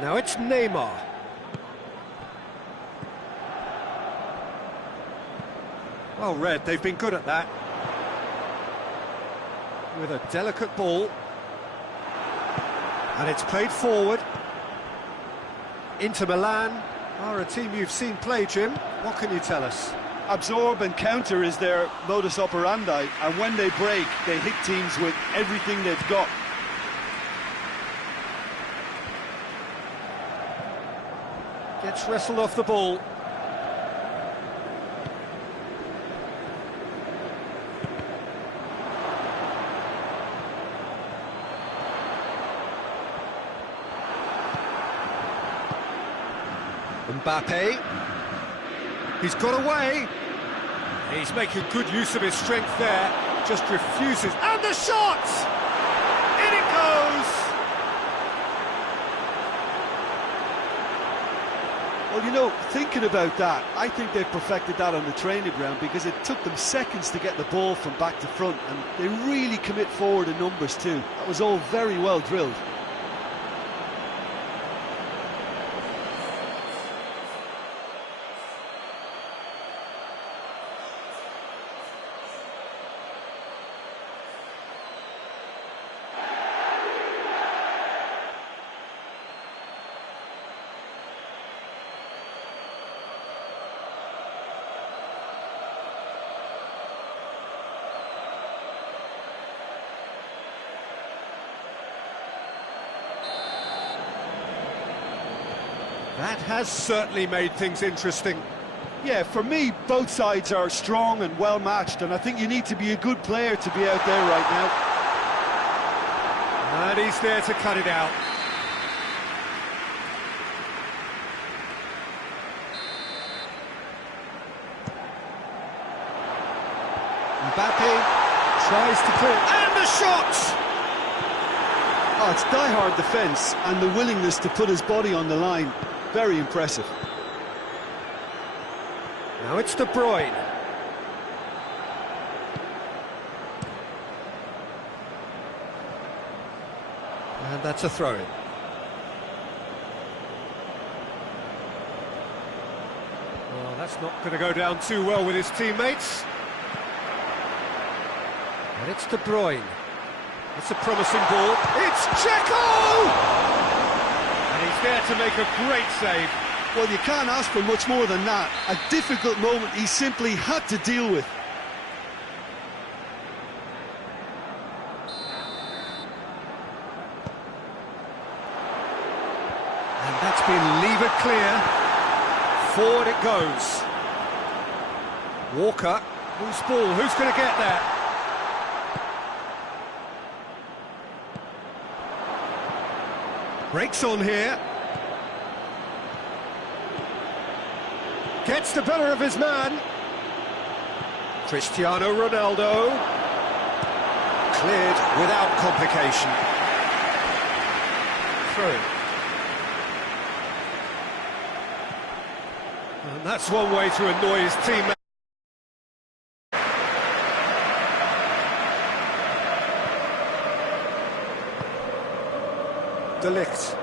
Now it's Neymar. Well read, they've been good at that. With a delicate ball. And it's played forward. Inter Milan are a team you've seen play, Jim. What can you tell us? Absorb and counter is their modus operandi, and when they break, they hit teams with everything they've got. Gets wrestled off the ball. Mbappe. He's got away. He's making good use of his strength there. Just refuses. And the shot! In it goes! Well, you know, thinking about that, I think they've perfected that on the training ground, because it took them seconds to get the ball from back to front, and they really commit forward in numbers too. That was all very well drilled. That has certainly made things interesting. Yeah, for me, both sides are strong and well matched, and I think you need to be a good player to be out there right now. And he's there to cut it out. Mbappe tries to clear, and the shot! Oh, it's die-hard defence and the willingness to put his body on the line. Very impressive. Now it's De Bruyne. And that's a throw-in. Well, that's not going to go down too well with his teammates. And it's De Bruyne. It's a promising ball. It's Dzeko! And he's there to make a great save. Well, you can't ask for much more than that. A difficult moment he simply had to deal with. And that's been levered clear. Forward it goes. Walker. Loose ball. Who's going to get there? Breaks on here. Gets the better of his man. Cristiano Ronaldo. Cleared without complication. Through. And that's one way to annoy his teammate. De Ligt.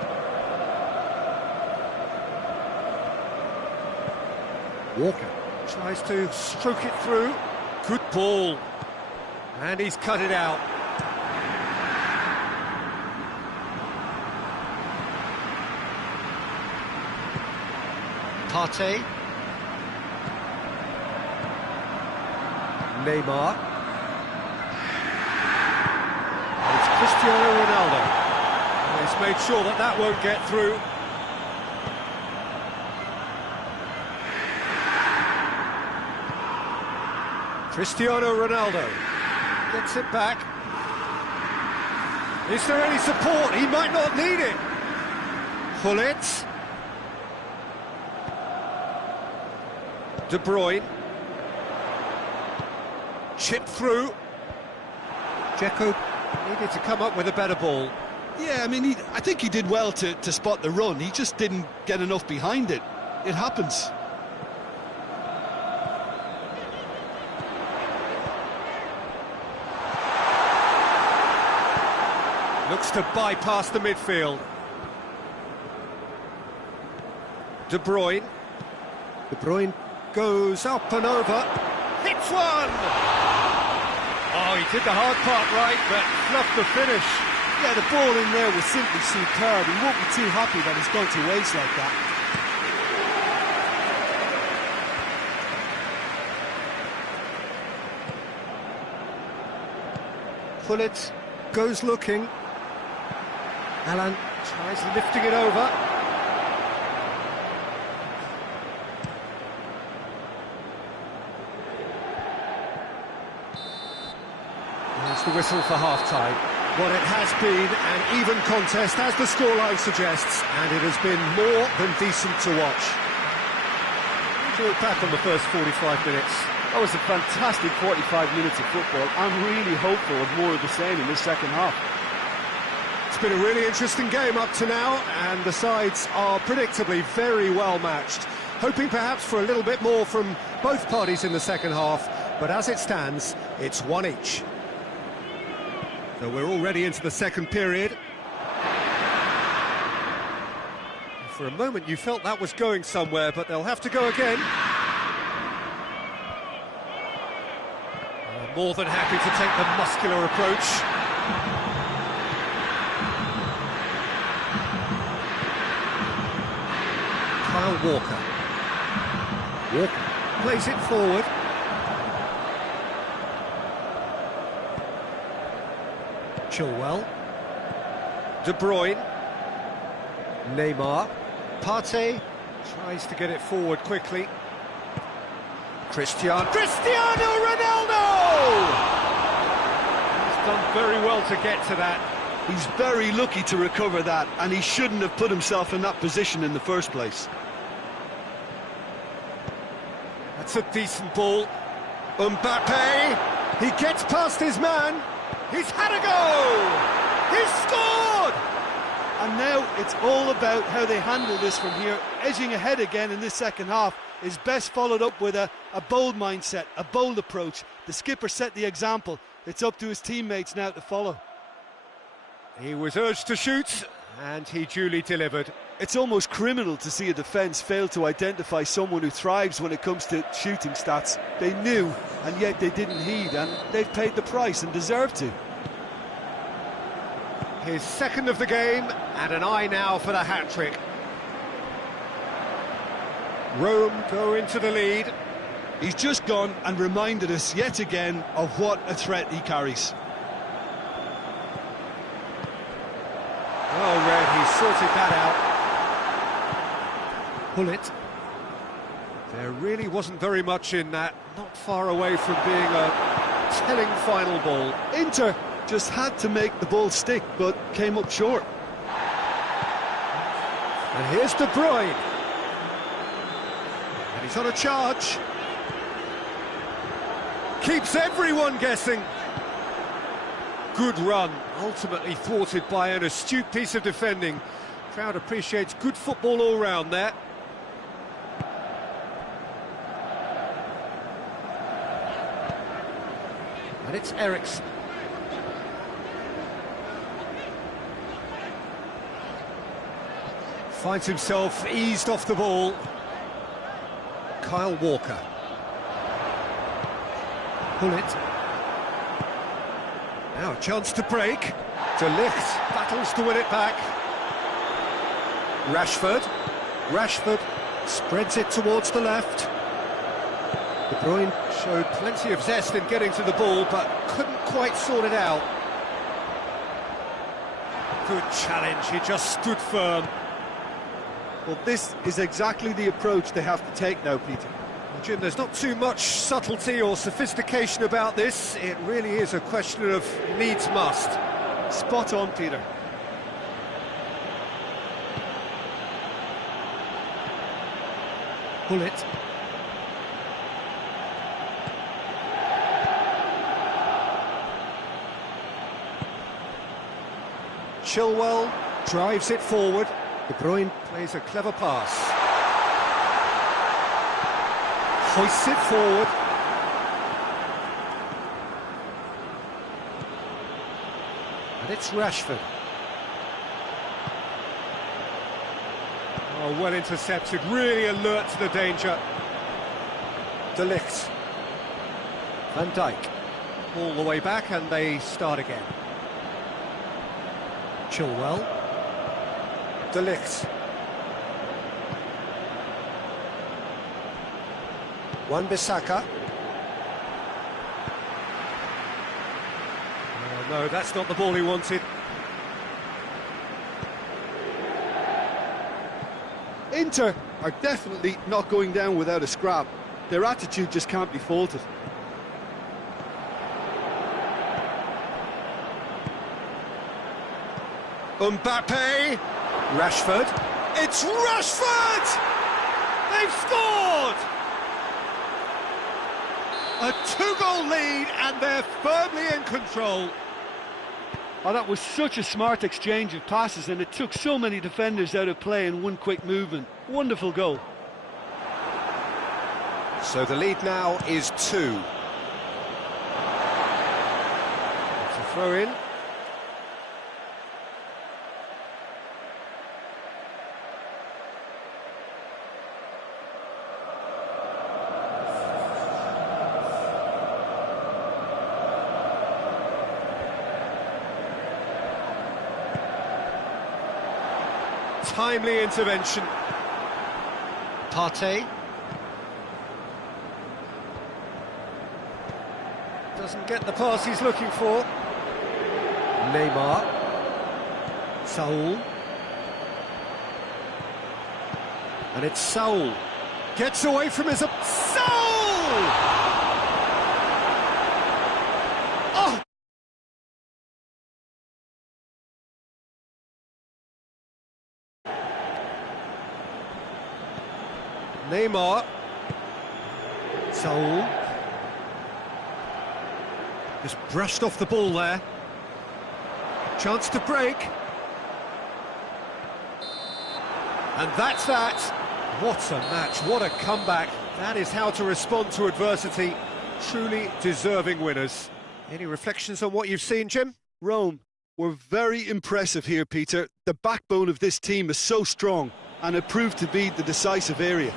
Walker tries to stroke it through. Good ball. And he's cut it out. Partey. Neymar. It's Cristiano Ronaldo. He's made sure that that won't get through. Cristiano Ronaldo gets it back. Is there any support? He might not need it. Gullit. De Bruyne. Chip through. Dzeko needed to come up with a better ball. Yeah, I mean, I think he did well to spot the run. He just didn't get enough behind it. It happens. Looks to bypass the midfield. De Bruyne. De Bruyne goes up and over. Hits one! Oh, he did the hard part right, but fluffed the finish. Yeah, the ball in there was simply superb. He won't be too happy that it's gone to waste like that. Pullet goes looking. Alan tries lifting it over. There's the whistle for half-time. Well, it has been an even contest, as the scoreline suggests, and it has been more than decent to watch. What do you look back on the first 45 minutes? That was a fantastic 45 minutes of football. I'm really hopeful of more of the same in this second half. It's been a really interesting game up to now, and the sides are predictably very well matched. Hoping perhaps for a little bit more from both parties in the second half, but as it stands, it's one each. So we're already into the second period. For a moment you felt that was going somewhere, but they'll have to go again. More than happy to take the muscular approach. Kyle Walker. Walker plays it forward. Chilwell. De Bruyne. Neymar. Partey tries to get it forward quickly. Cristiano Ronaldo! He's done very well to get to that. He's very lucky to recover that, and he shouldn't have put himself in that position in the first place. That's a decent ball. Mbappe, he gets past his man. He's had a go! He's scored! And now it's all about how they handle this from here. Edging ahead again in this second half is best followed up with a bold mindset, a bold approach. The skipper set the example. It's up to his teammates now to follow. He was urged to shoot, and he duly delivered. It's almost criminal to see a defence fail to identify someone who thrives when it comes to shooting stats. They knew, and yet they didn't heed, and they've paid the price and deserve to. His second of the game, and an eye now for the hat-trick. Rome go into the lead. He's just gone and reminded us yet again of what a threat he carries. Well read, he sorted that out. Pullet. There really wasn't very much in that, not far away from being a telling final ball. Inter just had to make the ball stick, but came up short. And here's De Bruyne. And he's on a charge. Keeps everyone guessing. Good run, ultimately thwarted by an astute piece of defending. Crowd appreciates good football all round there. And it's Eriksen. Finds himself eased off the ball. Kyle Walker. Pullet. Now a chance to break. De Ligt battles to win it back. Rashford spreads it towards the left. De Bruyne showed plenty of zest in getting to the ball, but couldn't quite sort it out. Good challenge, he just stood firm. Well, this is exactly the approach they have to take now, Peter. Well, Jim, there's not too much subtlety or sophistication about this. It really is a question of needs must. Spot on, Peter. Pullet. Chilwell drives it forward. De Bruyne plays a clever pass. Hoists it forward. And it's Rashford. Oh, well intercepted, really alert to the danger. De Ligt. Van Dijk. All the way back and they start again. Chilwell. De Ligt. Wan-Bissaka. Oh, no, that's not the ball he wanted. Inter are definitely not going down without a scrap. Their attitude just can't be faulted. Mbappe. Rashford. It's Rashford! They've scored! A two-goal lead and they're firmly in control. Oh, that was such a smart exchange of passes, and it took so many defenders out of play in one quick movement. Wonderful goal. So the lead now is 2. It's a throw-in. Timely intervention. Partey. Doesn't get the pass he's looking for. Neymar. Saul. And it's Saul. Gets away from his... Saul! Oh! Neymar. Saul. Just brushed off the ball there. Chance to break. And that's that. What a match, what a comeback. That is how to respond to adversity. Truly deserving winners. Any reflections on what you've seen, Jim? Rome were very impressive here, Peter. The backbone of this team is so strong, and it proved to be the decisive area.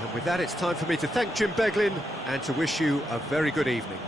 And with that, it's time for me to thank Jim Beglin and to wish you a very good evening.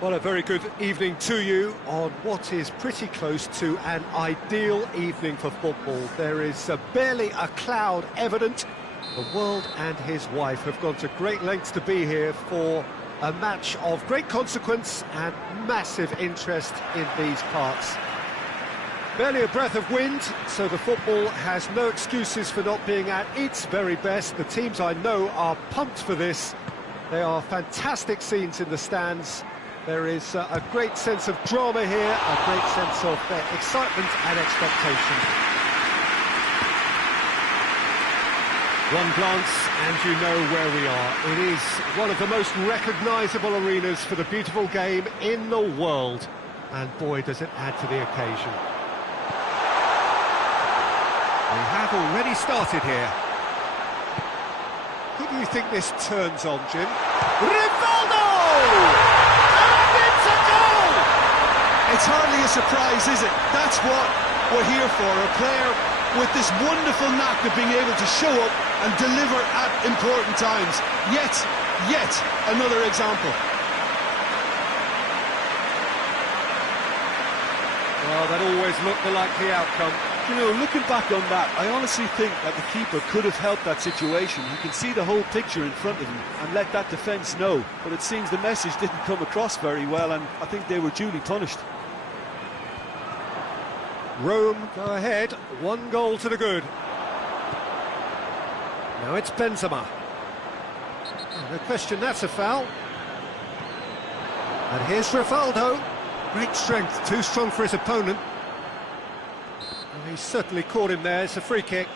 Well, a very good evening to you on what is pretty close to an ideal evening for football. There is barely a cloud evident. The world and his wife have gone to great lengths to be here for a match of great consequence and massive interest in these parts. Barely a breath of wind, so the football has no excuses for not being at its very best. The teams I know are pumped for this. There are fantastic scenes in the stands. There is a great sense of drama here, a great sense of excitement and expectation. One glance and you know where we are. It is one of the most recognisable arenas for the beautiful game in the world. And boy, does it add to the occasion. We have already started here. Who do you think this turns on, Jim? Rivaldo! It's hardly a surprise, is it? That's what we're here for, a player with this wonderful knack of being able to show up and deliver at important times. Yet another example. Well, that always looked the likely outcome. You know, looking back on that, I honestly think that the keeper could have helped that situation. He can see the whole picture in front of him and let that defence know. But it seems the message didn't come across very well, and I think they were duly punished. Rome go ahead, 1 goal to the good. Now it's Benzema. No question that's a foul. And here's Rivaldo. Great strength, too strong for his opponent. Well, he's certainly caught him there, it's a free kick.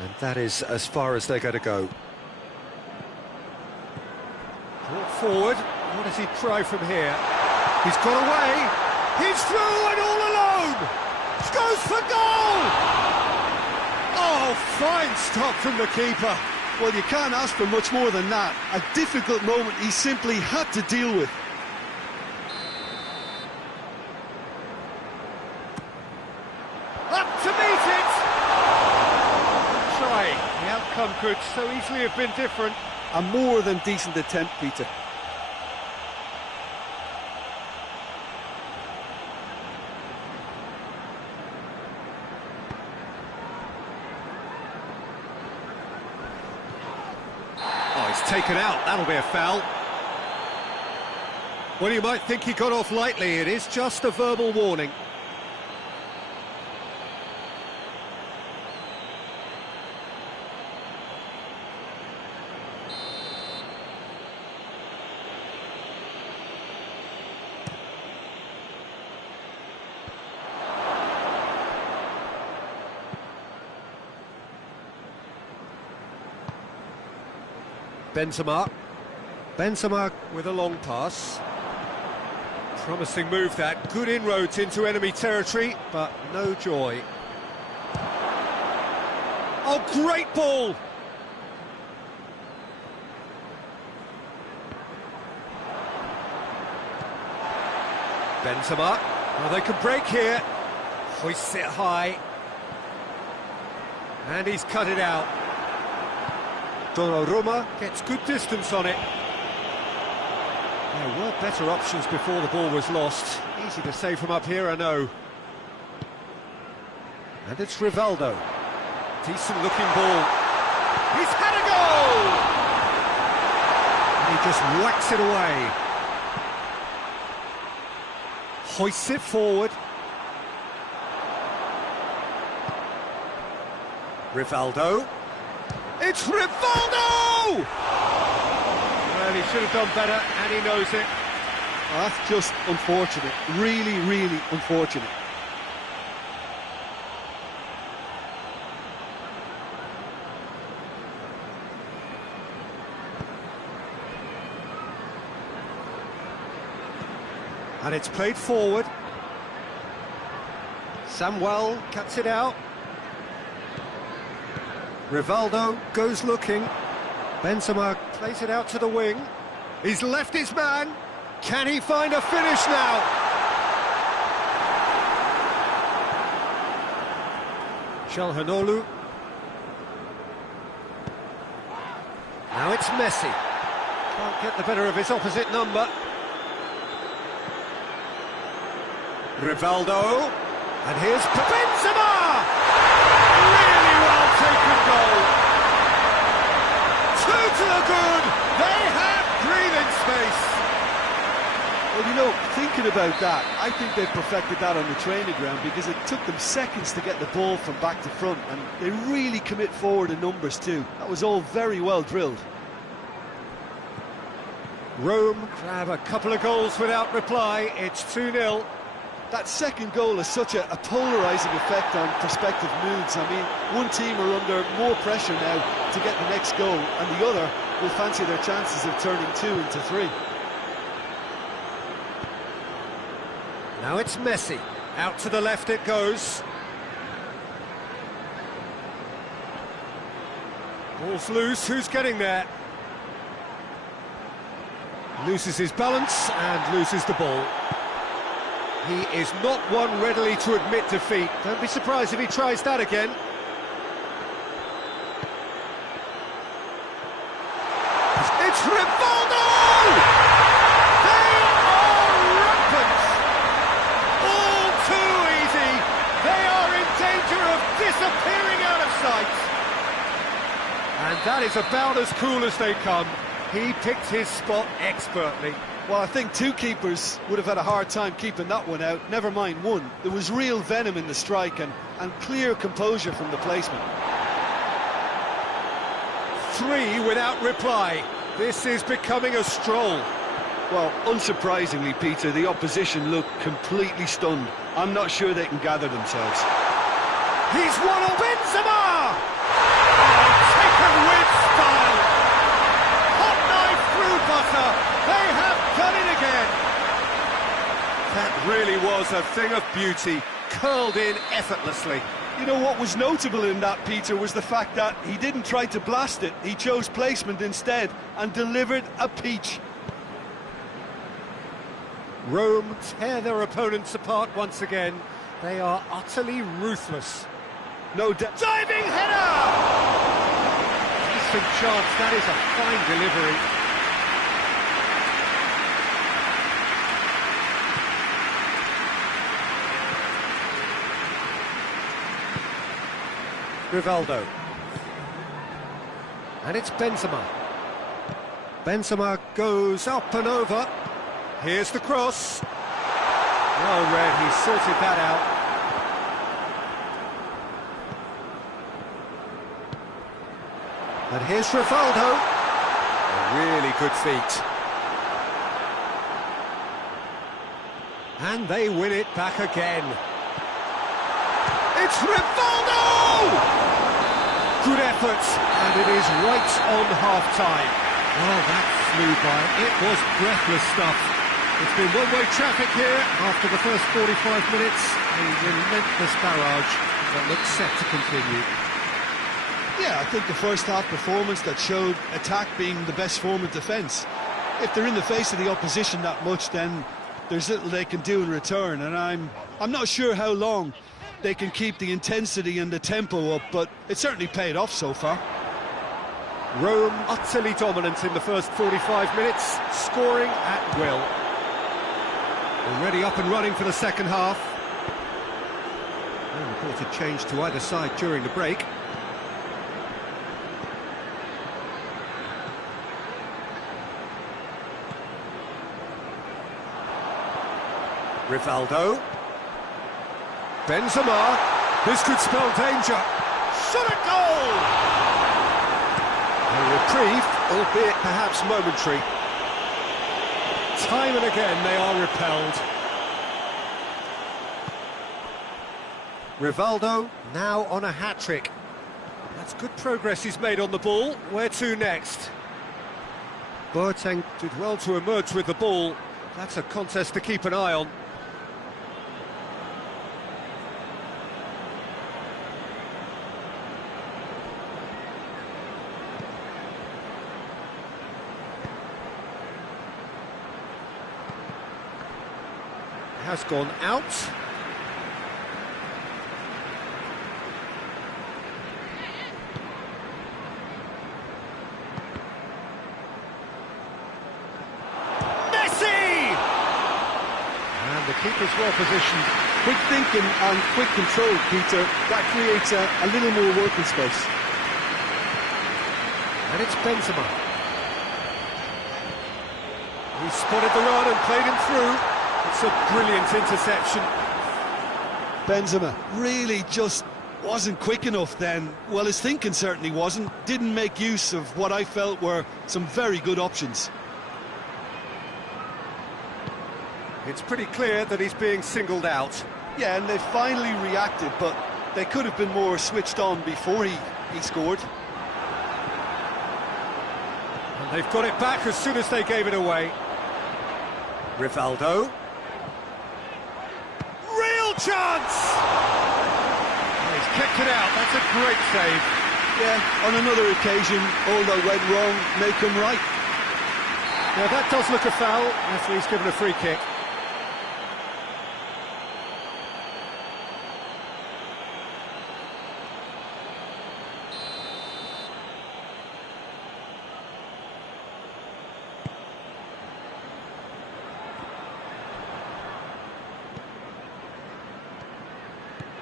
And that is as far as they're going to go. Brought forward, what does he try from here? He's got away, he's through and all alone! Goes for goal! Oh, fine stop from the keeper. Well, you can't ask for much more than that. A difficult moment he simply had to deal with. Up to meet it! Trying. The outcome could so easily have been different. A more than decent attempt, Peter. Taken out, that'll be a foul. Well, you might think he got off lightly, it is just a verbal warning. Benzema with a long pass. Promising move that, good inroads into enemy territory, but no joy. Oh, great ball! Benzema, well, they can break here. Hoists it high. And he's cut it out. Donnarumma gets good distance on it. There were better options before the ball was lost. Easy to save from up here, I know. And it's Rivaldo. Decent looking ball. He's had a goal! And he just whacks it away. Hoists it forward. Rivaldo. It's Rivaldo! Well, he should have done better, and he knows it. Well, that's just unfortunate. Really, really unfortunate. And it's played forward. Samuel cuts it out. Rivaldo goes looking. Benzema plays it out to the wing. He's left his man. Can he find a finish now? Çalhanoğlu. Now it's Messi. Can't get the better of his opposite number. Rivaldo. And here's Benzema! Really well taken goal. Two to the good. They have breathing space. Well, you know, thinking about that, I think they perfected that on the training ground because it took them seconds to get the ball from back to front, and they really commit forward in numbers too. That was all very well drilled. Rome grab a couple of goals without reply. It's 2-0. That second goal has such a polarising effect on prospective moods. I mean, one team are under more pressure now to get the next goal, and the other will fancy their chances of turning 2 into 3. Now it's Messi. Out to the left it goes. Ball's loose. Who's getting there? Loses his balance and loses the ball. He is not one readily to admit defeat. Don't be surprised if he tries that again. It's Rivaldo! They are rampant! All too easy. They are in danger of disappearing out of sight. And that is about as cool as they come. He picked his spot expertly. Well, I think two keepers would have had a hard time keeping that one out, never mind one. There was real venom in the strike and clear composure from the placement. 3 without reply. This is becoming a stroll. Well, unsurprisingly, Peter, the opposition look completely stunned. I'm not sure they can gather themselves. He's won a Benzema! Oh, taken with style. Hot knife through butter. They have done it again. That really was a thing of beauty, curled in effortlessly. You know what was notable in that, Peter, was the fact that he didn't try to blast it. He chose placement instead and delivered a peach. Rome tear their opponents apart once again. They are utterly ruthless. No doubt. Diving header! Decent chance, that is a fine delivery. Rivaldo. And it's Benzema. Benzema goes up and over. Here's the cross. Well read, he sorted that out. And here's Rivaldo. A really good feat. And they win it back again. It's Rivaldo! Good effort, and it is right on half-time. Oh, that flew by. It was breathless stuff. It's been one-way traffic here after the first 45 minutes. A relentless barrage that looks set to continue. Yeah, I think the first half performance that showed attack being the best form of defence. If they're in the face of the opposition that much, then there's little they can do in return, and I'm not sure how long they can keep the intensity and the tempo up, but it certainly paid off so far. Rome utterly dominant in the first 45 minutes, scoring at will. Already up and running for the second half. No reported change to either side during the break. Rivaldo. Benzema. This could spell danger. Shot a goal! A reprieve, albeit perhaps momentary. Time and again they are repelled. Rivaldo now on a hat-trick. That's good progress he's made on the ball. Where to next? Boateng did well to emerge with the ball. That's a contest to keep an eye on. Has gone out. Keeper's well positioned. Quick thinking and quick control, Peter. That creates a little more working space. And it's Benzema. He spotted the run and played him through. It's a brilliant interception. Benzema really just wasn't quick enough then. Well, his thinking certainly wasn't. Didn't make use of what I felt were some very good options. It's pretty clear that he's being singled out. Yeah, and they finally reacted, but they could have been more switched on before he scored. And they've got it back as soon as they gave it away. Rivaldo. Real chance! Oh, he's kicked it out, that's a great save. Yeah, on another occasion, all that went wrong, make them right. Now that does look a foul, referee's given a free kick.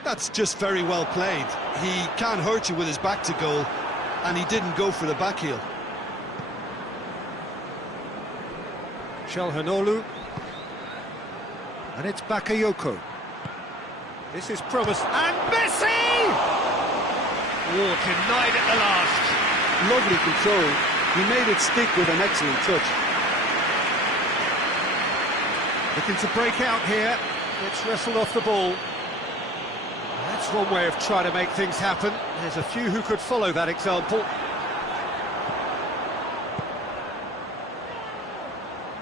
That's just very well played. He can't hurt you with his back to goal, and he didn't go for the back heel. Çalhanoğlu. And it's Bakayoko. This is promised. And Messi! Oh, denied at the last. Lovely control. He made it stick with an excellent touch. Looking to break out here. It's wrestled off the ball. That's one way of trying to make things happen. There's a few who could follow that example.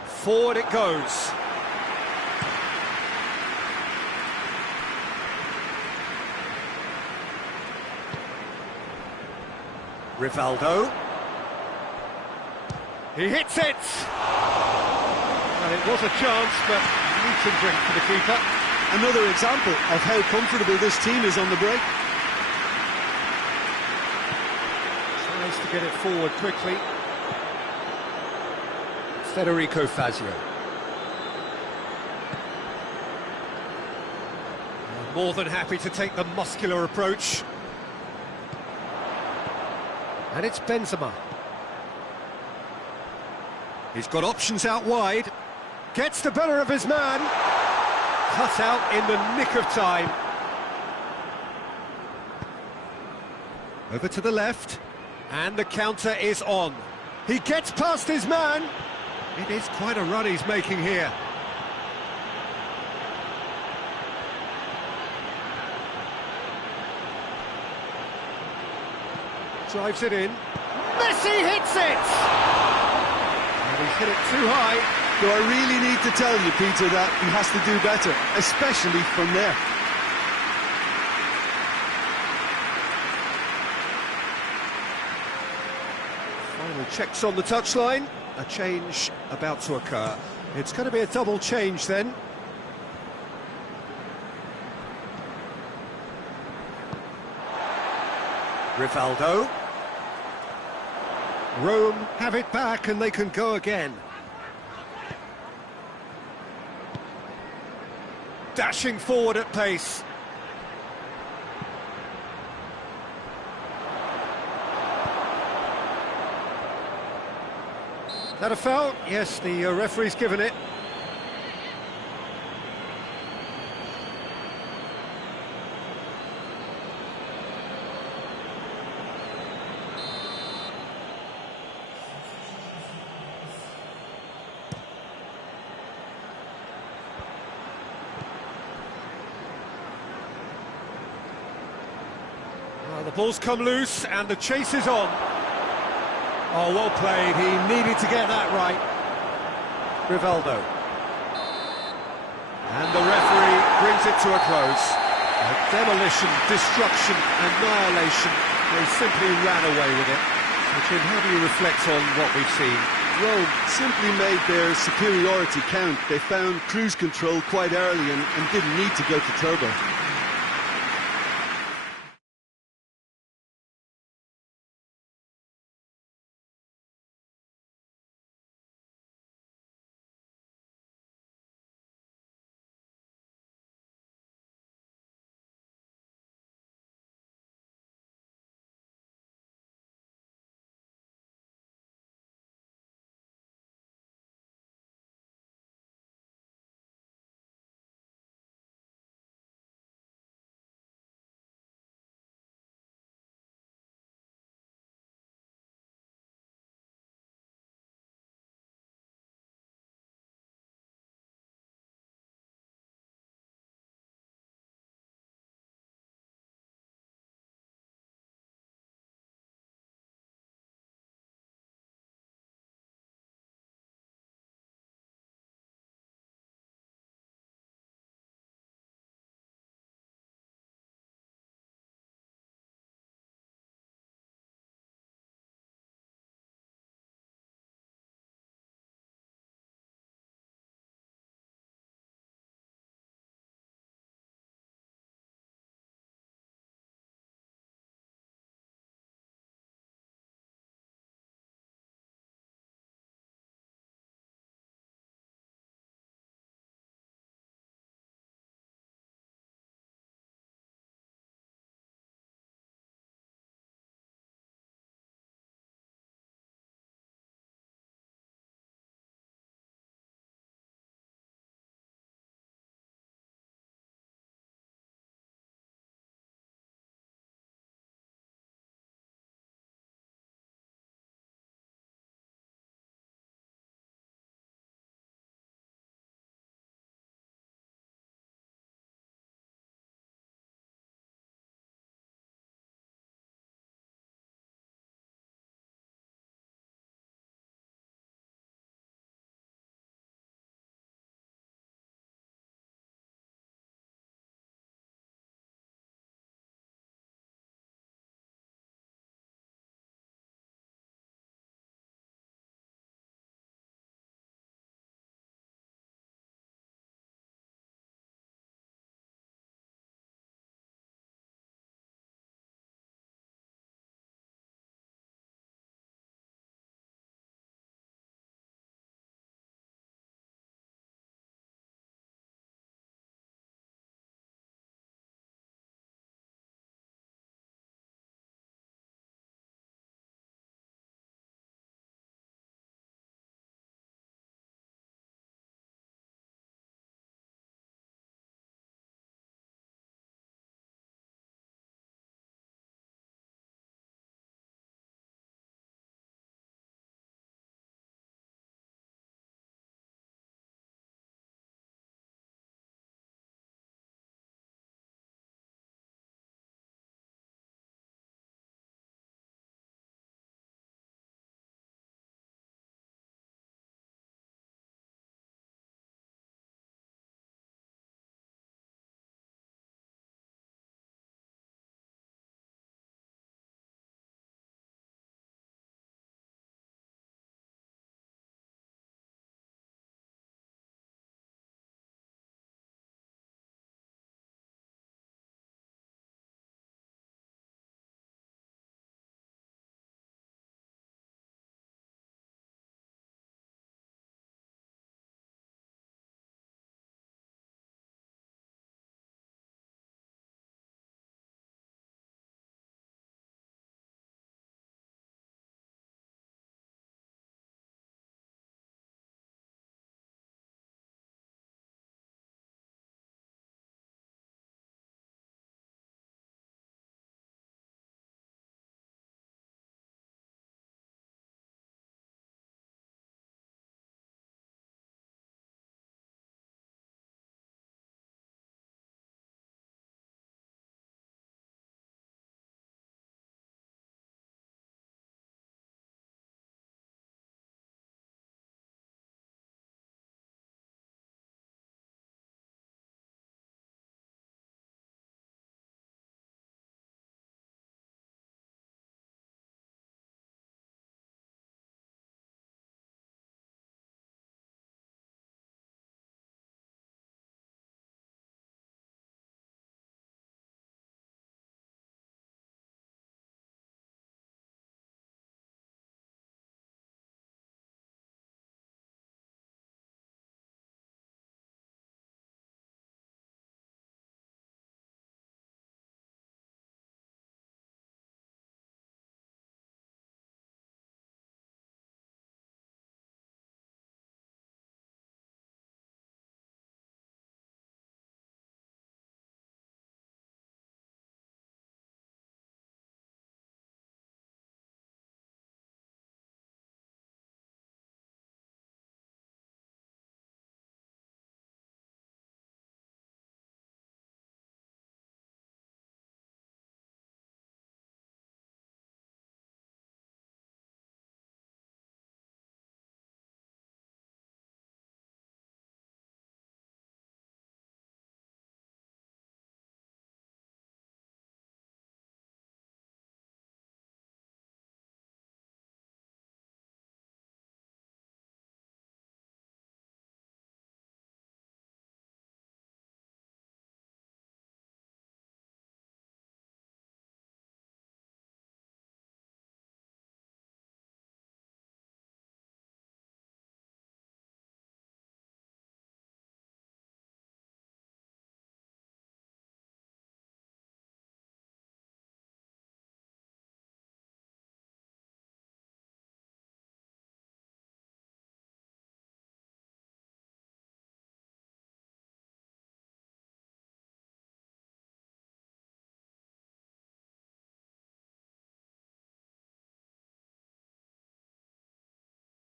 Forward it goes. Rivaldo. He hits it! Well, it was a chance, but meat and drink for the keeper. Another example of how comfortable this team is on the break. Tries to get it forward quickly. Federico Fazio. More than happy to take the muscular approach. And it's Benzema. He's got options out wide. Gets the better of his man. Cut out in the nick of time. Over to the left. And the counter is on. He gets past his man. It is quite a run he's making here. Drives it in. Messi hits it! And he's hit it too high. Do I really need to tell you, Peter, that he has to do better, especially from there? Final checks on the touchline. A change about to occur. It's going to be a double change then. Rivaldo. Rome have it back and they can go again. Dashing forward at pace. That a foul? Yes, the referee's given it. Well, the ball's come loose and the chase is on. Oh, well played. He needed to get that right. Rivaldo. And the referee brings it to a close. Demolition, destruction, annihilation. They simply ran away with it. So, Jim, how do you reflect on what we've seen? Rome simply made their superiority count. They found cruise control quite early and didn't need to go to turbo.